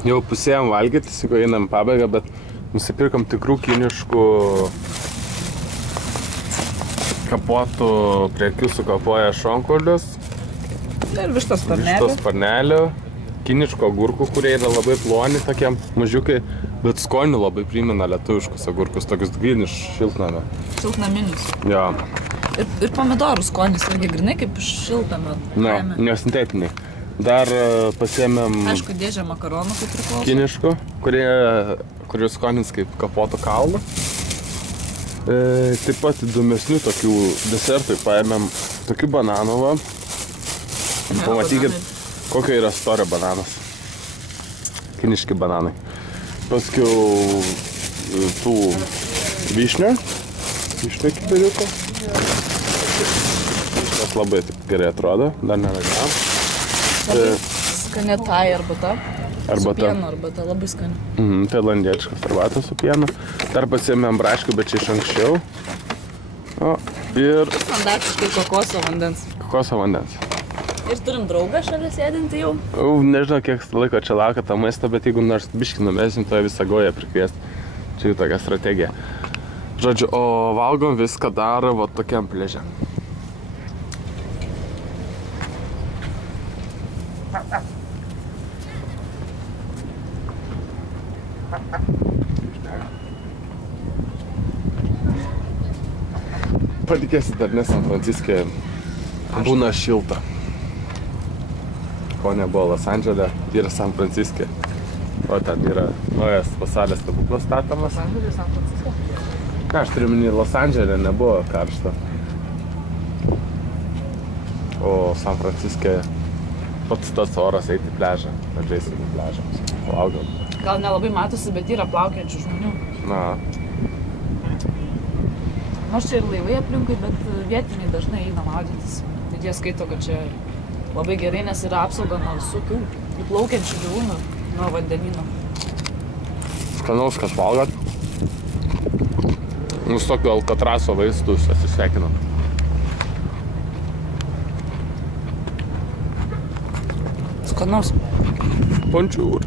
Jau pusėjom valgyti, jeigu einam pabaigą, bet nusipirkom tikrų kiniškų kapotų priekių sukapoję šonkaulius. Ir vištos sparnelių. Kiniško agurkų, kurie yra labai ploni, tokie mažiukai, bet skonių labai primena lietuviškus agurkus, tokius grinius šiltnamio. Šiltnaminius. Jo. Ir pomidorų skonis irgi grinai kaip iš šiltnamio. Na, nesintetiniai. Dar pasiėmėm... Aišku, dėžę makaronų, kaip priklauso. Kiniškų, kurių skonis kaip kapotų kaulų. Taip pat įdomesnių tokių desertų paėmėm tokių bananų. Pamatykit, kokio yra storio bananas. Kiniški bananai. Paskiau tų vyšnių. Vyšnių kibiriuko. Vyšnios labai taip gerai atrodo. Dar neragėjom. Labai skani tai arbata. Arbata. Su pienu arbata, labai skani. Tailandietiškas arbata su pienu. Dar pasiėmėm braškių, bet čia iš anksčiau. O, ir... Standartiškai kokoso vandens. Kokoso vandens. Ir turim draugą šalia sėdinti jau. Nežinau, kiek laiko čia laukia tą maistą, bet jeigu nors biškį numesim, to visą goją prikviesti. Čia jau tokia strategija. Žodžiu, o valgom viską dar va tokiam pliaže. Patikėsit, ar ne, San Franciske būna šilta. Ko nebuvo Los Andžele, yra San Franciske. O ten yra naujas pasaulio stebuklas statomas. Los Andžele, San Franciske? Ką, aš turiu minį, Los Andžele nebuvo karšta. O San Franciske pats tas oras eiti į pliažą. Žaisim į pliažą. Valgom. Gal nelabai matosi, bet yra plaukiančių žmonių. Na. Nors čia ir laivai aplinkui, bet vietiniai dažnai eina maudytis. Tai jie skaito, kad čia labai gerai, nes yra apsauga nuo visokių įplaukiančių gyvūnų nuo vandenino. Skanaus, kad valgot. Mūsų tokiu Alcatraso vaistus atsisveikinam. Skanaus. Bonjour.